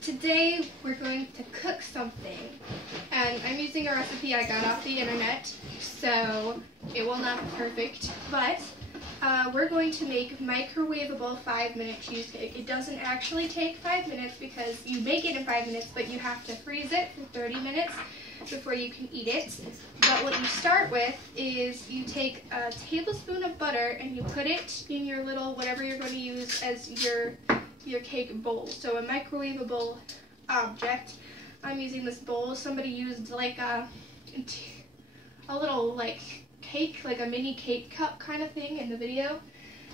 Today we're going to cook something, and I'm using a recipe I got off the internet, so it will not be perfect, but we're going to make microwavable 5-minute cheesecake. It doesn't actually take 5 minutes because you make it in 5 minutes, but you have to freeze it for 30 minutes before you can eat it. But what you start with is you take a tablespoon of butter and you put it in your little, whatever you're going to use as your cake bowl. So a microwavable object. I'm using this bowl. Somebody used like a little like cake, like a mini cake cup kind of thing in the video.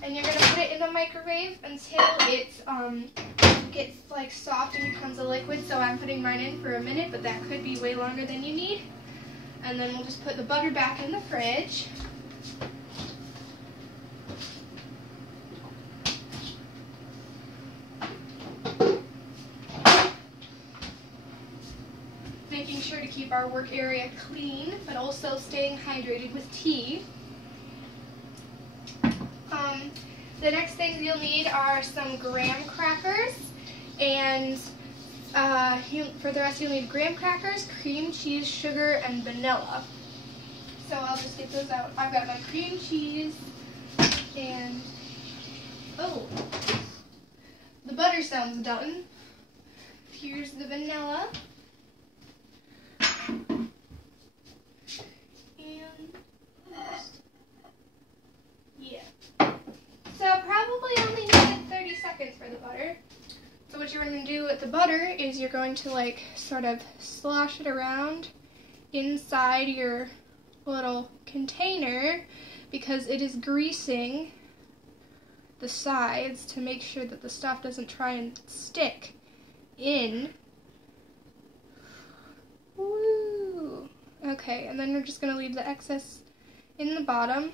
And you're going to put it in the microwave until it gets like soft and becomes a liquid. So I'm putting mine in for a minute, but that could be way longer than you need. And then we'll just put the butter back in the fridge. Making sure to keep our work area clean, but also staying hydrated with tea. The next things you'll need are some graham crackers, and for the rest you'll need graham crackers, cream cheese, sugar, and vanilla. So I'll just get those out. I've got my cream cheese, and oh, the butter sounds done. Here's the vanilla. So probably only needed 30 seconds for the butter. So what you're going to do with the butter is you're going to like sort of slosh it around inside your little container because it is greasing the sides to make sure that the stuff doesn't try and stick in. Woo! Okay, and then we're just going to leave the excess in the bottom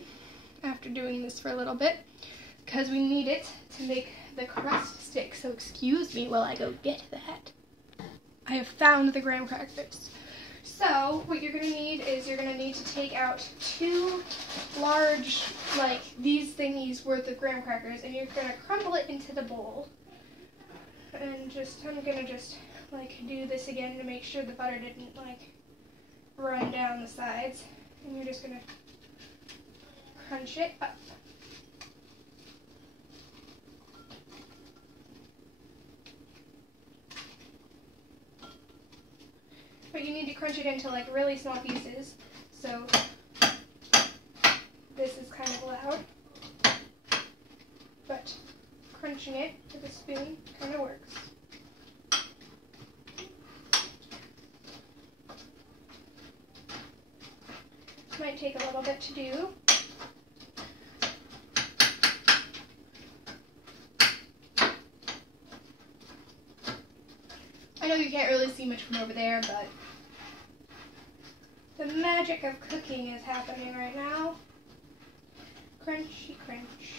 after doing this for a little bit, because we need it to make the crust stick. So excuse me while I go get that. I have found the graham crackers. So what you're going to need is you're going to need to take out 2 large, like these thingies worth of graham crackers, and you're going to crumble it into the bowl. And I'm going to just like do this again to make sure the butter didn't like run down the sides. And you're just going to crunch it up. But you need to crunch it into like really small pieces. So this is kind of loud, but crunching it with a spoon kind of works. Might take a little bit to do. I know you can't really see much from over there, but the magic of cooking is happening right now. Crunchy crunch.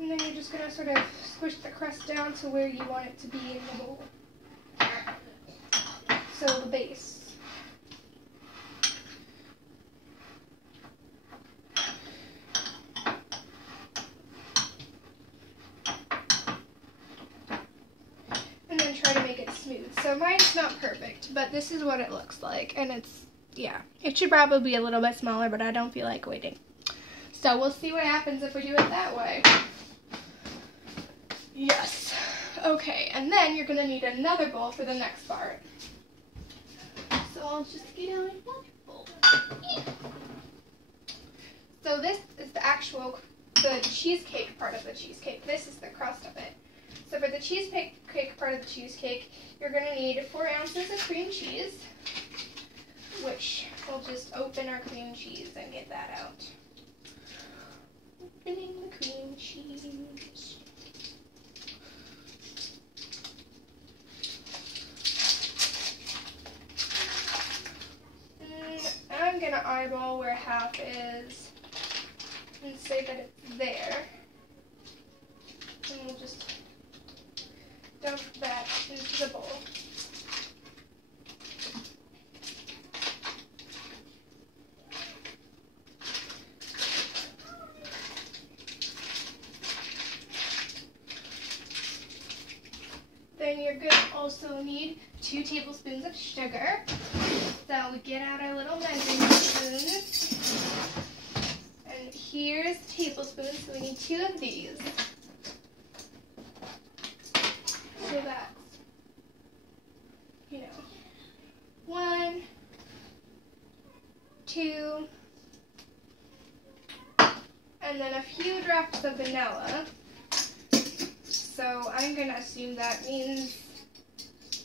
And then you're just going to sort of squish the crust down to where you want it to be in the bowl. So the base. And then try to make it smooth. So mine's not perfect, but this is what it looks like. And it's, yeah, it should probably be a little bit smaller, but I don't feel like waiting. So we'll see what happens if we do it that way. Yes. Okay, and then you're going to need another bowl for the next part. So I'll just get out another bowl. So this is the cheesecake part of the cheesecake. This is the crust of it. So for the cheesecake part of the cheesecake, you're going to need 4 ounces of cream cheese, which we'll just open our cream cheese and get that out. Opening the cream cheese. eyeball where half is, and say that it's there. And we'll just dump that into the bowl. Then you're going to also need 2 tablespoons of sugar. So we get out our little measuring spoons. And here's tablespoons, so we need 2 of these. So that's, 1, 2, and then a few drops of vanilla. So I'm going to assume that means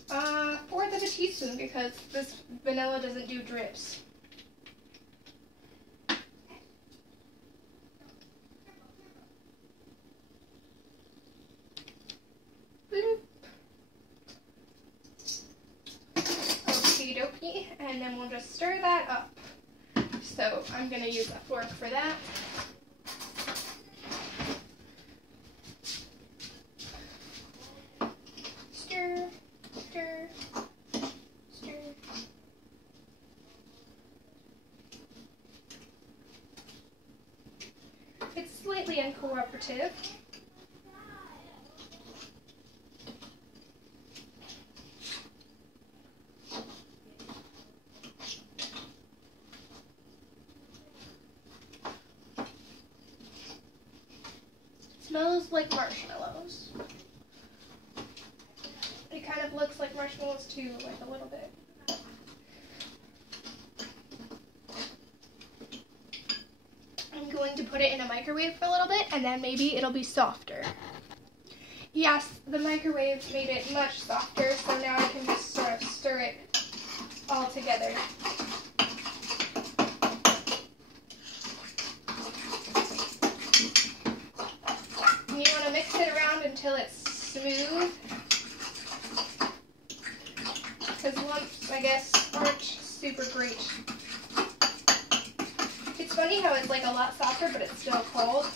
1/4 of a teaspoon because this vanilla doesn't do drips. Bloop. Okie dokie, and then we'll just stir that up. So I'm going to use a fork for that. Stir, stir, stir. It's slightly uncooperative. Smells like marshmallows. It kind of looks like marshmallows too, like a little bit. I'm going to put it in a microwave for a little bit and then maybe it'll be softer. Yes, the microwave made it much softer, so now I can just sort of stir it all together. And you want to mix it around until it's smooth. Because lumps, I guess, aren't super great. It's funny how it's like a lot softer, but it's still cold.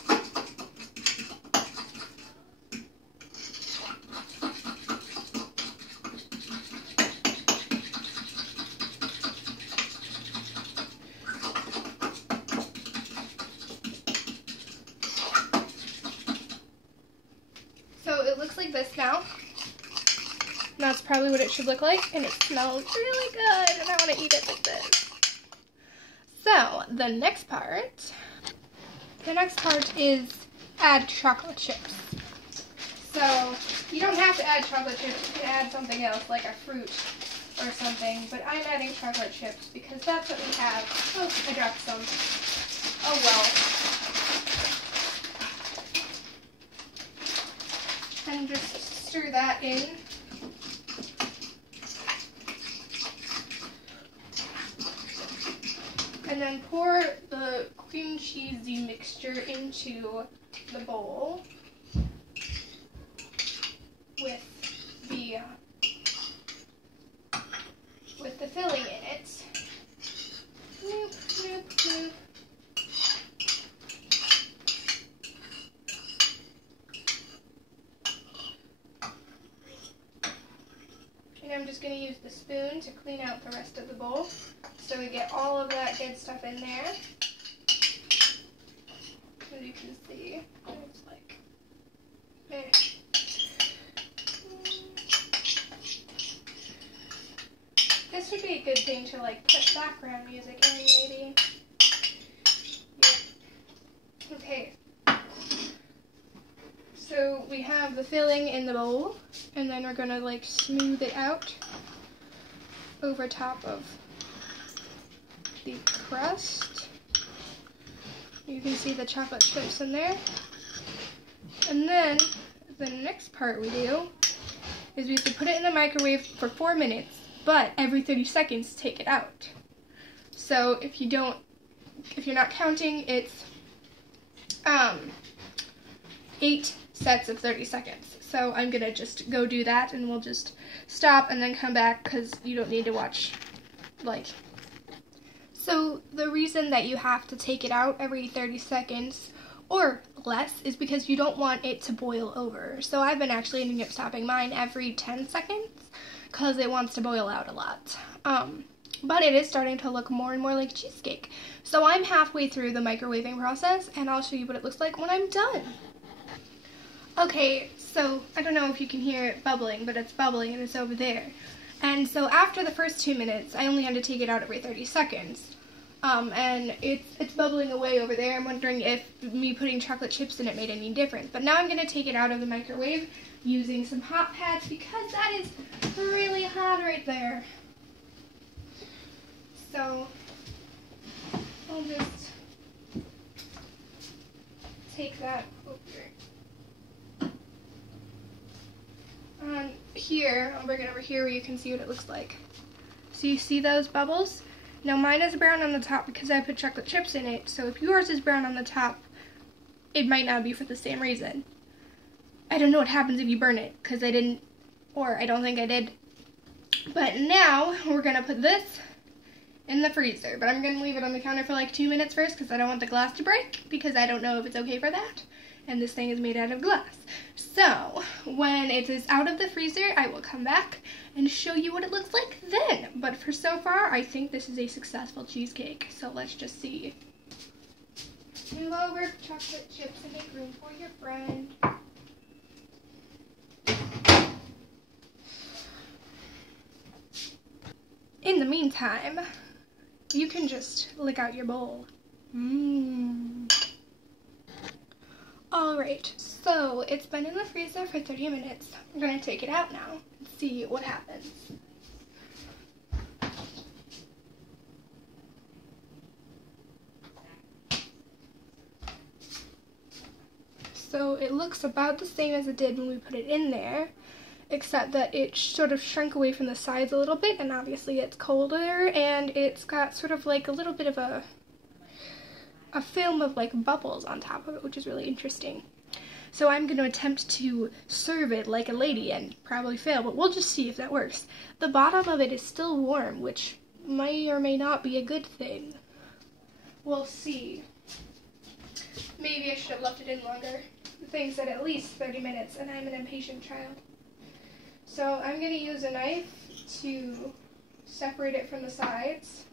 So it looks like this now. That's probably what it should look like, and it smells really good, and I want to eat it like this. So, the next part is add chocolate chips. So, you don't have to add chocolate chips, you can add something else, like a fruit or something, but I'm adding chocolate chips because that's what we have. Oh, I dropped some. Oh well. And just stir that in. And then pour the cream cheesy mixture into the bowl with the filling in it. Noop, noop, noop. And I'm just going to use the spoon to clean out the rest of the bowl. So we get all of that good stuff in there. As you can see, it's like, This would be a good thing to like put background music in, maybe. Yeah. Okay. So we have the filling in the bowl, and then we're gonna like smooth it out over top of the crust. You can see the chocolate chips in there. And then the next part we do is we have to put it in the microwave for 4 minutes, but every 30 seconds take it out. So if you're not counting, it's 8 sets of 30 seconds. So I'm gonna just go do that, and we'll just stop and then come back because you don't need to watch like. So So the reason that you have to take it out every 30 seconds or less is because you don't want it to boil over. So I've been actually ending up stopping mine every 10 seconds because it wants to boil out a lot. But it is starting to look more and more like cheesecake. So I'm halfway through the microwaving process, and I'll show you what it looks like when I'm done. Okay, so I don't know if you can hear it bubbling, but it's bubbling and it's over there. And so after the first 2 minutes, I only had to take it out every 30 seconds. And it's bubbling away over there. I'm wondering if me putting chocolate chips in it made any difference. But now I'm going to take it out of the microwave using some hot pads because that is really hot right there. So I'll just take that over. Here, I'll bring it over here where you can see what it looks like. So you see those bubbles? Now mine is brown on the top because I put chocolate chips in it, so if yours is brown on the top, it might not be for the same reason. I don't know what happens if you burn it, because I didn't, or I don't think I did. But now, we're going to put this in the freezer, but I'm going to leave it on the counter for like 2 minutes first because I don't want the glass to break, because I don't know if it's okay for that. And this thing is made out of glass. So, when it is out of the freezer, I will come back and show you what it looks like then. But for so far, I think this is a successful cheesecake. So let's just see. Move over, chocolate chips, and make room for your friend. In the meantime, you can just lick out your bowl. Alright, so it's been in the freezer for 30 minutes. I'm going to take it out now and see what happens. So it looks about the same as it did when we put it in there, except that it sort of shrunk away from the sides a little bit, and obviously it's colder, and it's got sort of like a little bit of a film of like bubbles on top of it, which is really interesting. So I'm going to attempt to serve it like a lady and probably fail, but we'll just see if that works. The bottom of it is still warm, which may or may not be a good thing. We'll see. Maybe I should have left it in longer. The thing said at least 30 minutes, and I'm an impatient child. So I'm going to use a knife to separate it from the sides.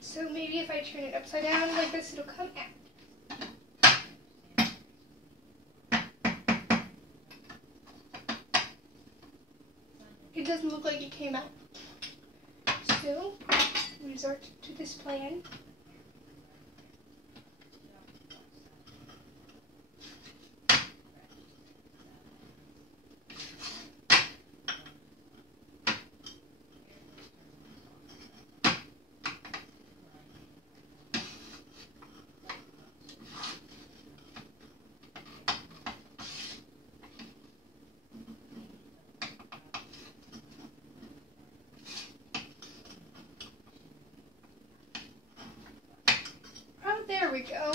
So maybe if I turn it upside down like this, it'll come out. It doesn't look like it came out. So, resort to this plan. There we go.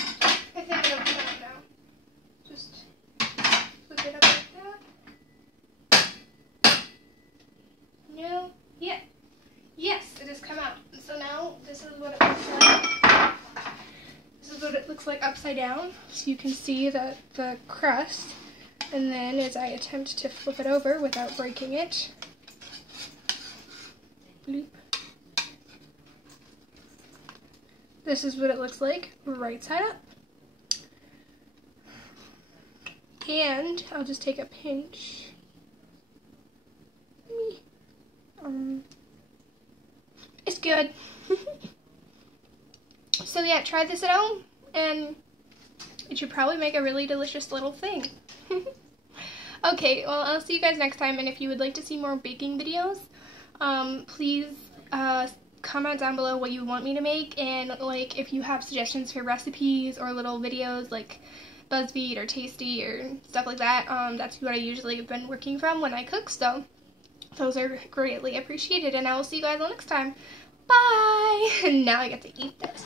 I think it'll come out now. Just flip it up like that. No? Yeah. Yes, it has come out. So now this is what it looks like. This is what it looks like upside down. So you can see the crust. And then as I attempt to flip it over without breaking it. Bloop. This is what it looks like, right side up. And I'll just take a pinch. It's good. So yeah, try this at home, and it should probably make a really delicious little thing. Okay, well, I'll see you guys next time, and if you would like to see more baking videos, please comment down below what you want me to make, and like if you have suggestions for recipes or little videos like BuzzFeed or Tasty or stuff like that. That's what I usually have been working from when I cook, so those are greatly appreciated, and I will see you guys all next time. Bye! Now I get to eat this.